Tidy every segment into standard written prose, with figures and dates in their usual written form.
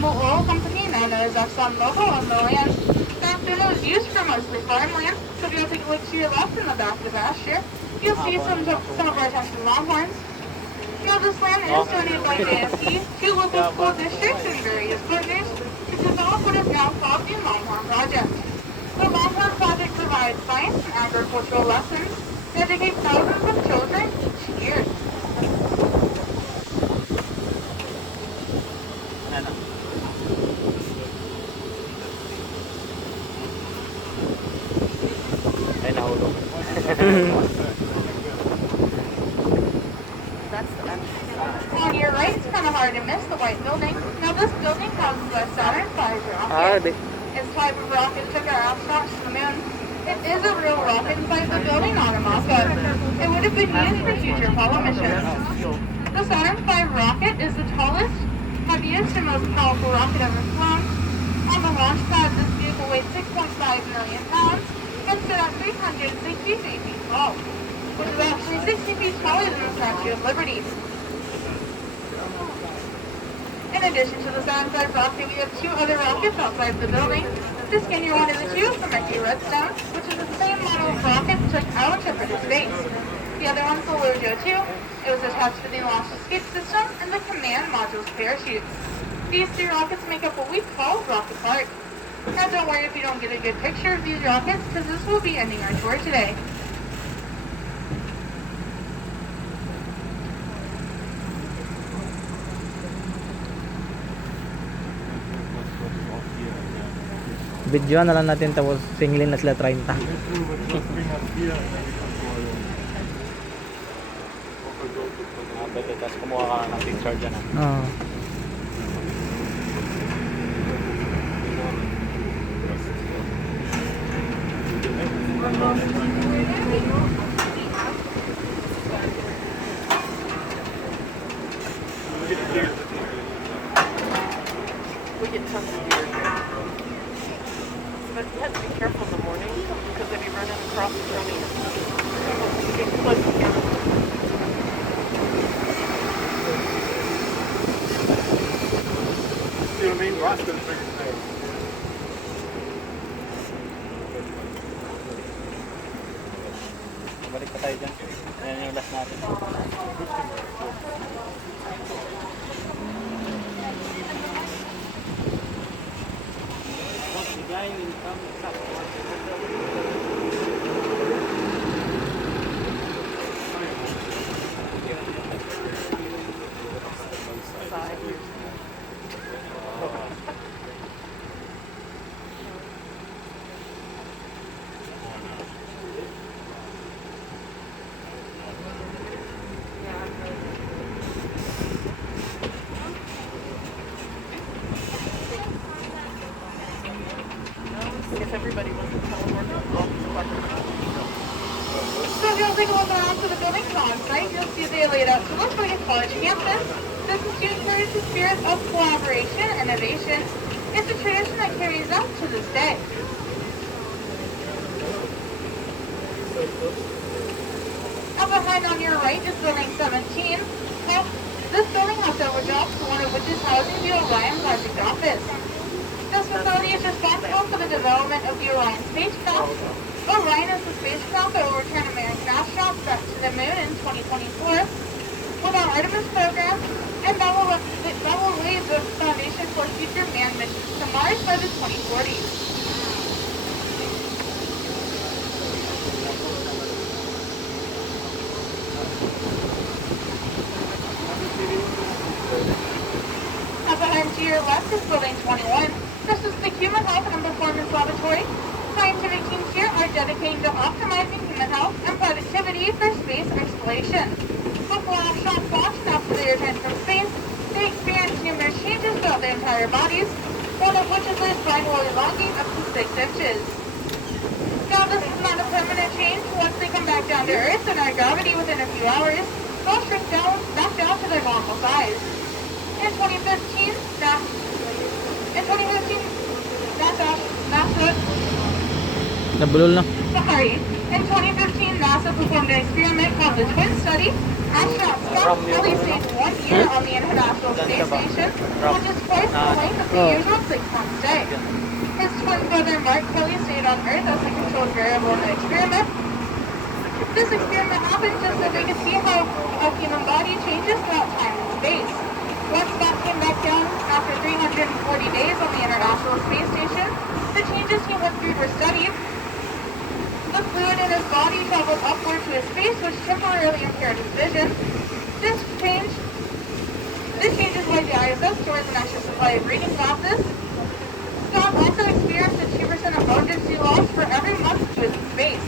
Global oil company known as ExxonMobil on the land. The afternoon is used for mostly farmland, so if you'll take a look to your left in the back of the pasture, you'll see some of our Texas Longhorns. Now this land is donated by JSC to local school districts and various partners to develop what is now called the Longhorn Project. The Longhorn Project provides science and agricultural lessons that educate thousands of children each year. Ay, nahulog. On your right, it's kind of hard to miss the white building. Now this building houses the Saturn V rocket. Its type of rocket took our astronauts to the moon. It is a real rocket inside the building, not a mock-up. It would have been used for future Apollo missions. The Saturn V rocket is the tallest, heaviest, and most powerful rocket ever flown. On the launch pad, this vehicle weighs 6.5 million pounds and stood at 363 feet tall, which is actually 60 feet taller than the Statue of Liberty. In addition to the Saturn V rocket, we have two other rockets outside the building. The skinnier one is a Q from Mickey Redstone, which is the same model of rocket that took Alan Shepard to space. The other one's the Lujo 2. It was attached to the launch escape system and the command module's parachutes. These three rockets make up what we call Rocket Park. Now don't worry if you don't get a good picture of these rockets, because this will be ending our tour today. Video na lang natin tapos singilin na sila 30. Tapos kumuha ka ng picture dyan. Oo. We get tons of deer here. But you have to be careful in the morning because they'll be running across the county. You get close together. See what I mean? Ross gonna figure it out. Balik pa tayo dyan. Ayan yung last natin. If everybody wants to teleport, So if you'll take a look around to the buildings on site, you'll see they laid out to look like a college campus. This is to encourage the spirit of collaboration and innovation. It's a tradition that carries on to this day. Up behind on your right is building 17. Now, this building has several jobs, one of which is housing the Orion Project office. This facility is responsible for the development of the Orion spacecraft. Orion is the spacecraft that will return American astronauts back to the moon in 2024 with our Artemis program, and that will lay the foundation for future manned missions to Mars by the 2040s. Up ahead to your left is Building 21. This is the Human Health and Performance Laboratory. Scientific teams here are dedicated to optimizing human health and productivity for space exploration. Before astronauts launch after they return from space, they experience numerous changes throughout their entire bodies, one of which is their spine will elongate up to 6 inches. Now this is not a permanent change. Once they come back down to Earth in our gravity within a few hours, they'll shrink back down to their normal size. In 2015, NASA Nabulol na. Sorry. In 2015, NASA performed an experiment called the Twin Study. Astronauts spent at least 1 year on the International Space Station, which is twice the length of the usual 6-month stay. His twin brother Mark Kelly stayed on Earth as a controlled variable in the experiment. This experiment happened just so we could see how a human body changes throughout time and space. Once Scott came back down after 340 days on the International Space Station, the changes he went through were studied. The fluid in his body traveled upward to his face, which temporarily impaired his vision. This changes why the ISS stores an extra supply of reading glasses. Scott also experienced a 2% of bone density loss for every month he was in space.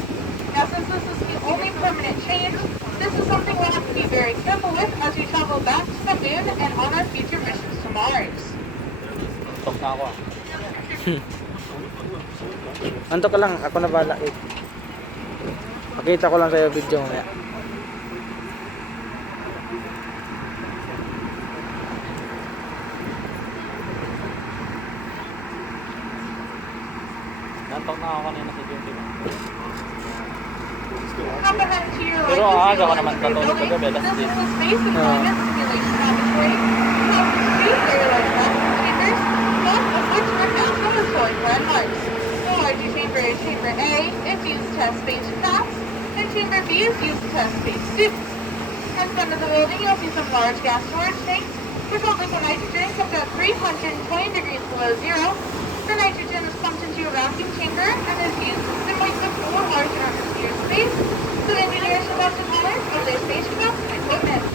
Now, since this is the only permanent change, this is something we'll have to be very careful with as we travel back to the moon and on our future missions to Mars. Stop na ako. Anto ka lang, ako na bahala. Pakita ko lang sa'yo video mamaya. Nantok na ako kanina sa duty na. Hop ahead to your Pero right aga ko naman building. katulog kagabi, alas This is 10. the Space Employment Simulation Laboratory. We have three very large vacuum chambers, both of which are national historic landmarks. The larger chamber is Chamber A. It's used to test spacecrafts, and Chamber B is used to test space suits. In front of the building, you'll see some large gas storage tanks, which hold liquid nitrogen kept at 320 degrees below zero. The nitrogen is pumped into a vacuum chamber and is used to simulate the full large atmosphere space, so engineers should have to tolerance of their spacecraft and equipment.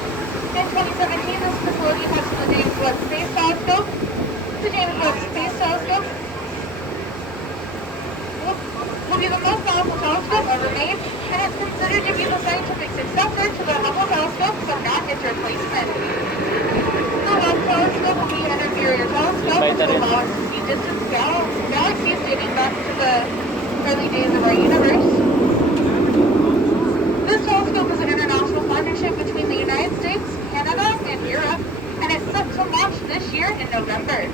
In 2017, this facility hosted the James Webb Space Telescope. The James Webb Space Telescope will be the most powerful telescope ever made, and it's considered to be the scientific successor to the Hubble telescope, but not its replacement. The Webb telescope will be an inferior telescope, which will allow us to see distant galaxies dating back to the early days of our universe. This telescope is an international partnership between the United States, Canada, and Europe, and it's set to launch this year in November.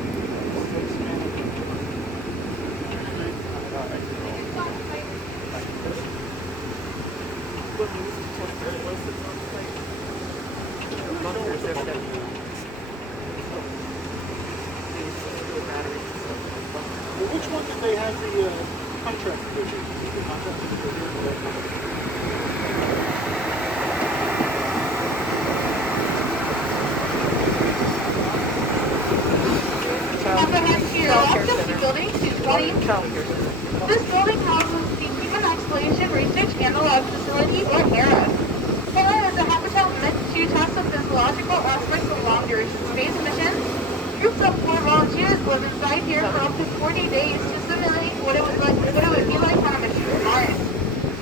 When we used to test explosives on site, bunkers, everything. They used to do batteries and stuff in those bunkers. Well, which one did they have the contract with? The contract with the Up ahead to your left is the building 220. Childcare center. This building houses the Human Exploration Research Analog Facility, or HERA. HERA is a habitat meant to test the physiological aspects of long-duration space missions. Groups of 4 volunteers live inside here for up to 40 days to simulate what it would be like on a mission to Mars.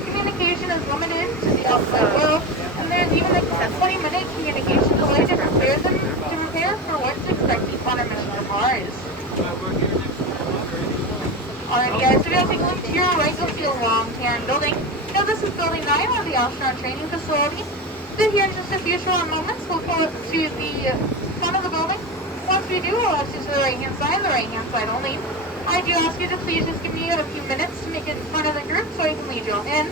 Communication is limited to the outside world, and there's even a 20-minute communication delay to prepare for what's expected on a mission to Mars. Alrighty guys, so we'll take a look to your right, you'll see a long tan building. Now this is building 9 of the astronaut training facility. So here in just a few short moments, we'll pull up to the front of the building. Once we do, we'll ask you to the right-hand side only. I do ask you to please just give me a few minutes to make it in front of the group so I can lead you all in.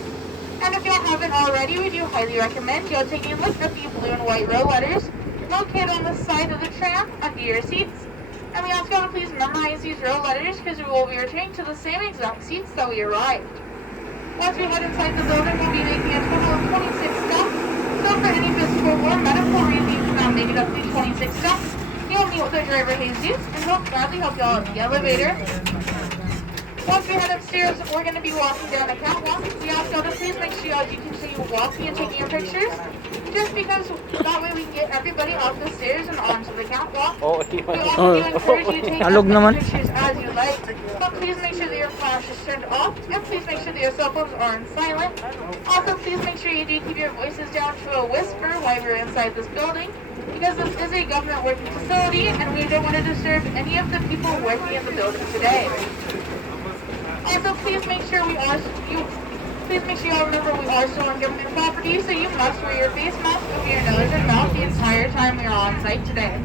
And if you haven't already, we do highly recommend you taking a look at the blue and white row letters located on the side of the tram under your seats. And we ask you to please memorize these row letters because we will be returning to the same exact seats that we arrived. Once we head inside the building, we'll be making a total of 26 steps. So for any physical or medical reason you cannot make it up to 26 steps, you'll meet with our driver Jesus, and he'll gladly help you out in the elevator. Once we head upstairs, we're going to be walking down a catwalk. We ask you to please make sure you continue walking and taking your pictures, just because that way we can get everybody off the stairs and onto the catwalk. Oo, We iwan. also do encourage you to take as Alog many naman. pictures as you like, but please make sure that your flash is turned off, and please make sure that your cell phones are on silent. Also, please make sure you do keep your voices down to a whisper while you're inside this building, because this is a government working facility, and we don't want to disturb any of the people working in the building today. Also, please make sure you all remember we are still on government property, so you must wear your face mask over your nose and mouth the entire time we are on site today.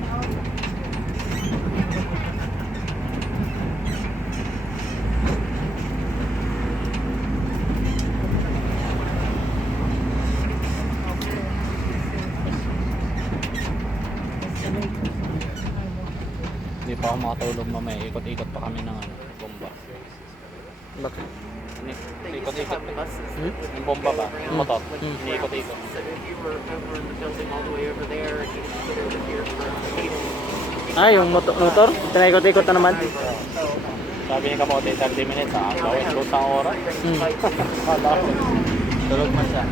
Hindi pa ako makatulog mamaya. Ikot-ikot pa kami ng ano, bomba. Bakit? They used to Ikot-ikot. have buses that would Yung bomba ba? go Yung motor. around. Iniikot-ikot. So if you were over in the building all the way over there, you could get over here for a meeting. Ah, yung motor? Pinaikot-ikot na naman. Sabi ni Kamote, 30 minutes ha. Gawin ko sa oras. Hmm. Tulog man siya.